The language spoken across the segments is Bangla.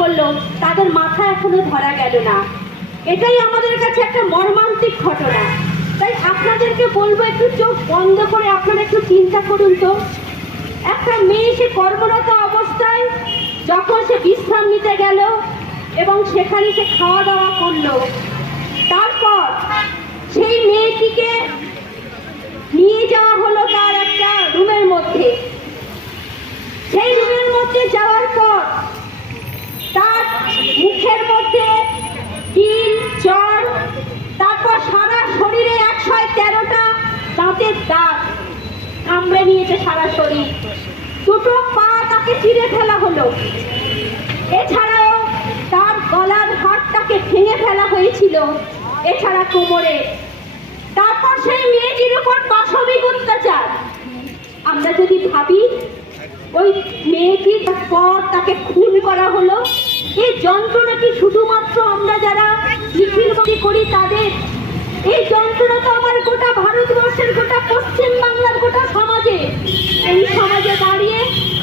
করল, তাদের মাথা এখনও ধরা গেল না। এটাই আমাদের কাছে একটা মর্মান্তিক ঘটনা। তাই আপনাদেরকে বলব, একটু চোখ বন্ধ করে আপনারা একটু চিন্তা করুন তো। একটা মেয়ে সে কর্মরত অবস্থায় যখন সে বিশ্রাম নিতে গেল এবং সেখানে সে খাওয়া দাওয়া করল, তারপর সেই মেয়েটিকে নিয়ে যাওয়া হলো তার একটা রুমের মধ্যে। সেই রুমের মধ্যে যাওয়ার পর তার মুখের মধ্যে তিল, চর, তারপর সারা শরীরে একশো তেরোটা দাঁতের দাঁত কামড়ে নিয়েছে সারা শরীর। দুটো পা তাকে চিড়ে ফেলা হলো। এছাড়াও তার গলার হাড়টাকে ভেঙে ফেলা হয়েছিল, এছাড়া কোমরে। তারপর সেই মেয়েটির উপর পাশবিক অত্যাচার। আমরা যদি ভাবি, ওই মেয়েটির পর তাকে খুন করা হলো এই যন্ত্রণা কি শুধুমাত্র আমরা যারা নিখিলবাদী করি তাদের? এই যন্ত্রণা তো আমার গোটা ভারতবর্ষের, গোটা পশ্চিম বাংলার গোটা সমাজে। এই সমাজে দাঁড়িয়ে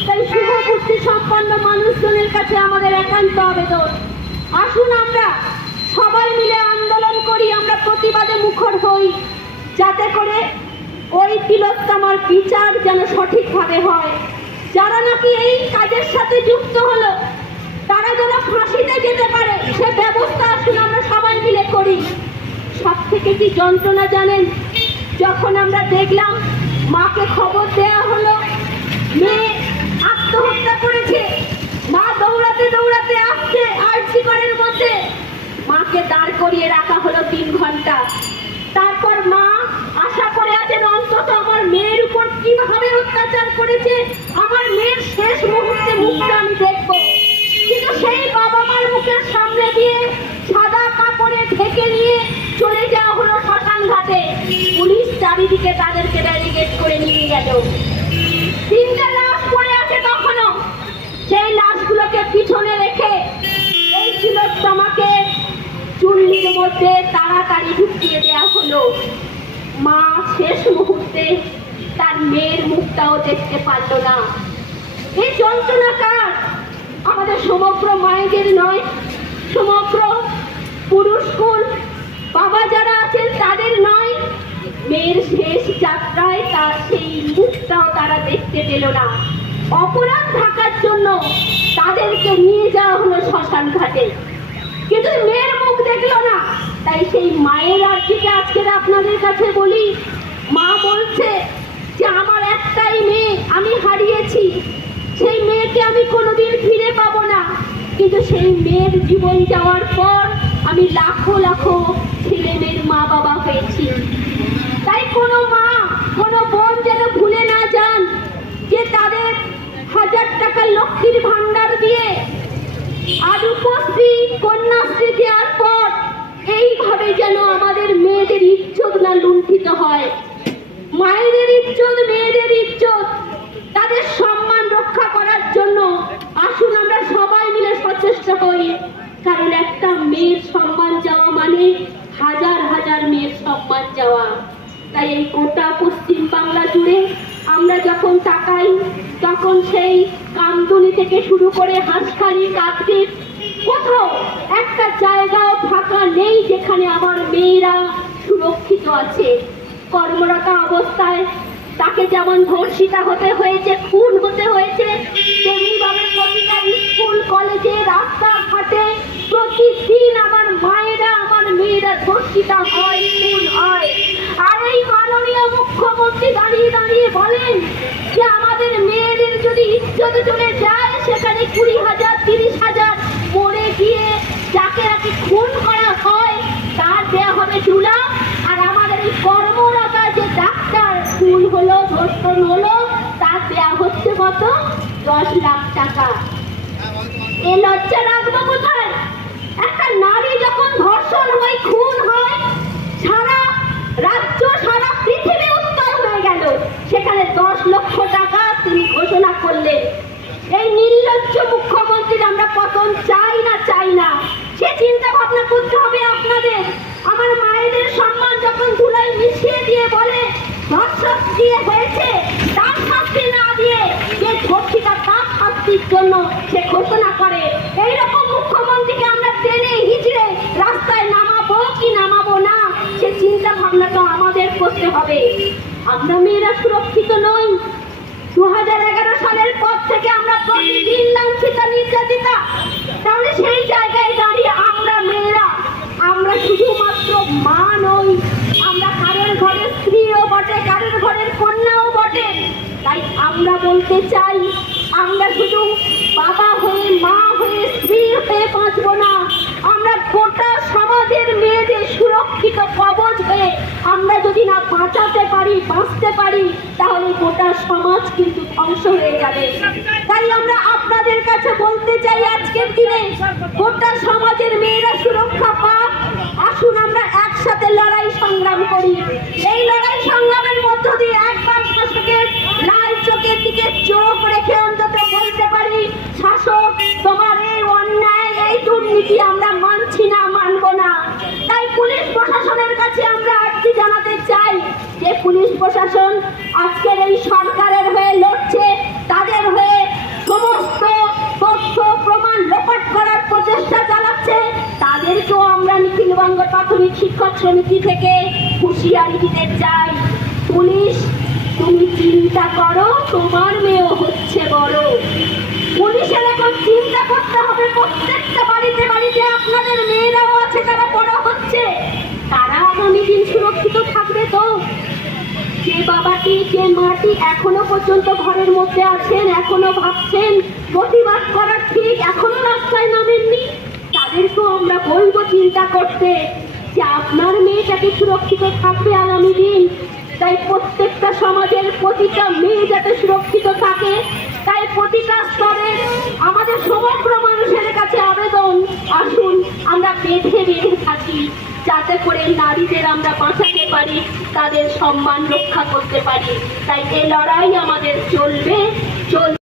তাই শুভ বুদ্ধি সম্পন্ন মানুষজনের কাছে আমাদের একান্ত আবেদন। আসুন আমরা সবাই মিলে আন্দোলন করি, আমরা প্রতিবাদে মুখর হই, যাতে করে ওই তিলোত্তমার বিচার যেন সঠিকভাবে হয়। যারা নাকি এই কাজের সাথে যুক্ত হলো তারা যেন ফাঁসিতে যেতে পারে, সে ব্যবস্থা আসলে আমরা সবাই মিলে করি। সব থেকে কি যন্ত্রণা জানেন? যখন আমরা দেখলাম মাকে খবর দেয়া হলো, মেয়ে আত্মহত্যা করেছে। মা দৌড়াতে দৌড়াতে আসছে আরসি করের মধ্যে। মাকে দাঁড় করিয়ে রাখা হলো তিন ঘণ্টা। তারপর মা আশা করে আছেন, অন্তত আমার মেয়ের উপর কীভাবে অত্যাচার করেছে, আমার মেয়ের শেষ মুহূর্তে মুখটা আমি দেখব। সেই বাবা মার মুখের সামনে দিয়ে সাদা কাপড়ে ঢেকে নিয়ে চলে যাওয়া হলো শ্মশান ঘাটে। পুলিশ চারিদিকে তাদেরকে ব্যারিকেড করে নিয়ে গেল। তিনটা লাশ পড়ে আছে তখনও। সেই লাশগুলোকে পিছনে রেখে এই তোমাকে চুল্লির মধ্যে তাড়াতাড়ি ঢুকিয়ে দেওয়া হলো। মা শেষ মুহূর্তে তার মেয়ের মুখটাও দেখতে পারল না। এই যন্ত্রণা সমগ্র নয়, সমগ্র পুরুষ কুল বাবা যারা আছেন তাদের নয়। মেয়ের শেষ যাত্রায় তার সেই মুখটাও তারা দেখতে পেল না। অপরাধ ঢাকার জন্য তাদেরকে নিয়ে যাওয়া হলো শ্মশান ঘাটে। কিন্তু মেয়ের মুখ দেখল না। তাই সেই মায়ের আর্জিকে আজকে আপনাদের কাছে বলি। মা বলছে যে, আমার একটাই মেয়ে, আমি হারিয়েছি। সেই মেয়েকে আমি কোনোদিন ফিরে পাবো না। কিন্তু সেই মেয়ের জীবন যাওয়ার পর আমি লাখো লাখো ছেলে মেয়ের মা বাবা হয়েছি। তাই কোনো মা, কোনো বোন যেন ভুলে না যান যে তাদের হাজার টাকা লক্ষ্মীর ভান্ডার দিয়ে আর উপশ্রী কন্যাশ্রী দেওয়ার পর এইভাবে যেন আমাদের মেয়েদের ইজ্জত না লুণ্ঠিত হয়। মায়েদের ইজ্জত, মেয়েদের ইজ্জত তাদের সম্মান রক্ষা করার জন্য আসুন আমরা সবাই সচেষ্ট হই কারণ একটা মেয়ের সম্মান যাওয়া মানে হাজার হাজার মেয়ের সম্মান যাওয়া তাই এই গোটা পশ্চিম বাংলা জুড়ে আমরা যখন তাকাই, তখন সেই কামদুনি থেকে শুরু করে হাঁসখালি কাকদ্বীপ কোথাও একটা জায়গাও ফাঁকা নেই যেখানে আমার মেয়েরা সুরক্ষিত আছে। কর্মরতা অবস্থায় তাকে যেমন ধর্ষিতা হতে হয়েছে, খুন হতে হয়েছে তেমনি ভাবে প্রতিটা স্কুল, কলেজে, রাস্তাঘাটে প্রতিদিন আমার মায়েরা, আমার মেয়েরা ধর্ষিতা হয়, খুন হয়। আর এই মাননীয় মুখ্যমন্ত্রী দাঁড়িয়ে দাঁড়িয়ে বলেন যে আমাদের মেয়েদের যদি ইজ্জত চলে যায়, সেখানে কুড়ি হাজার তিরিশ হাজার মরে গিয়ে যাকে নাকি খুন করা হয় তার দেয়া হবে চুলা আর আমাদের এই কর্মরতা যে ডাক্তার খুন হলো ধর্ষণ হলো তার দেয়া হচ্ছে কত দশ লাখ টাকা। এ লজ্জা রাখব কোথায়? একটা নারী যখন ধর্ষণ হয়, খুন হয়, সারা রাজ্য, সারা পৃথিবী উত্তর হয়ে গেল। সেখানে দশ লক্ষ টাকা তিনি ঘোষণা করলেন এই নির্লজ্জ মুখ্যমন্ত্রীর আমরা পতন চাই না চাই না। সে চিন্তা ভাবনা করতে হবে আপনাদের। আমার মায়েদের সম্মান যখন ধুলাই মিশিয়ে দিয়ে বলে, ধর্ষক দিয়ে হয়েছে তার শাস্তি না দিয়ে যে ধর্ষিতা তার শাস্তি শাস্তির জন্য সে ঘোষণা করে। এইরকম মুখ্যমন্ত্রীকে আমরা টেনে হিচড়ে রাস্তায় নামাবো কি নামাবো না, সে চিন্তা ভাবনা তো আমাদের করতে হবে। আমরা মেয়েরা সুরক্ষিত নই। দু হাজার এগারো সালের পর থেকে আমরা প্রতিদিন লাঞ্ছিতা, নির্যাতিতা। তাহলে সেই জায়গায় দাঁড়িয়ে আমরা মেয়েরা, আমরা শুধুমাত্র মা নই, আমরা কারোর ঘরের স্ত্রীও বটে, কারোর ঘরের কন্যাও বটে। তাই আমরা বলতে চাই আমরা শুধু বাবা হয়ে, মা হয়ে, স্ত্রী হয়ে বাঁচবো না। আমরা গোটা সমাজের মেয়েদের সুরক্ষিত কবচ হয়ে আমরা যদি না বাঁচাতে পারি, বাঁচতে পারি, তাহলে গোটা সমাজ কিন্তু ধ্বংস হয়ে যাবে। তাই আমরা আপনাদের কাছে বলতে চাই আজকের দিনে, গোটা সমাজের মেয়েরা সুরক্ষা পাক। আসুন আমরা একসাথে লড়াই সংগ্রাম করি। এই লড়াই সংগ্রামের মধ্য দিয়ে একবার চোখ রেখে অন্তত বলতে পারি, শাসক, তোমার এই অন্যায়, এই দুর্নীতি আমরা মানছি না, মানবো না। তাই পুলিশ প্রশাসনের কাছে আমরা আর্জি জানাতে চাই যে পুলিশ প্রশাসন আজকের এই সরকারের হয়ে লড়ছে, তাদের হয়ে সমস্ত তথ্য, প্রমাণ লোপাট করার প্রচেষ্টা চালাচ্ছে। তাদেরকেও আমরা নিখিলবঙ্গ প্রাথমিক শিক্ষক সমিতি থেকে হুঁশিয়ারি দিতে চাই। পুলিশ তুমি চিন্তা করো, তোমার মেয়েও হচ্ছে বড়। পুলিশের এখন চিন্তা করতে হবে, প্রত্যেকটা বাড়িতে বাড়িতে আপনাদের মেয়েরাও আছে, যারা বড় হচ্ছে। তারা আগামী দিন সুরক্ষিত থাকবে তো। যে বাবাটি, যে মাটি এখনও পর্যন্ত ঘরের মধ্যে আছেন, এখনও ভাবছেন প্রতিবাদ করা ঠিক এখনও রাস্তায় নামেননি। তাদেরকেও আমরা বলব চিন্তা করতে যে আপনার মেয়েটাকে সুরক্ষিত থাকবে আগামী দিন। তাই প্রত্যেকটা সমাজের প্রতিটা মেয়ে যাতে সুরক্ষিত থাকে, তাই প্রতিটা স্তরে আমাদের সমগ্র মানুষের কাছে আবেদন, আসুন আমরা বেঁধে বেঁধে থাকি, যাতে করে নারীদের আমরা বাঁচাতে পারি, তাদের সম্মান রক্ষা করতে পারি। তাই এই লড়াই আমাদের চলবে চলবে।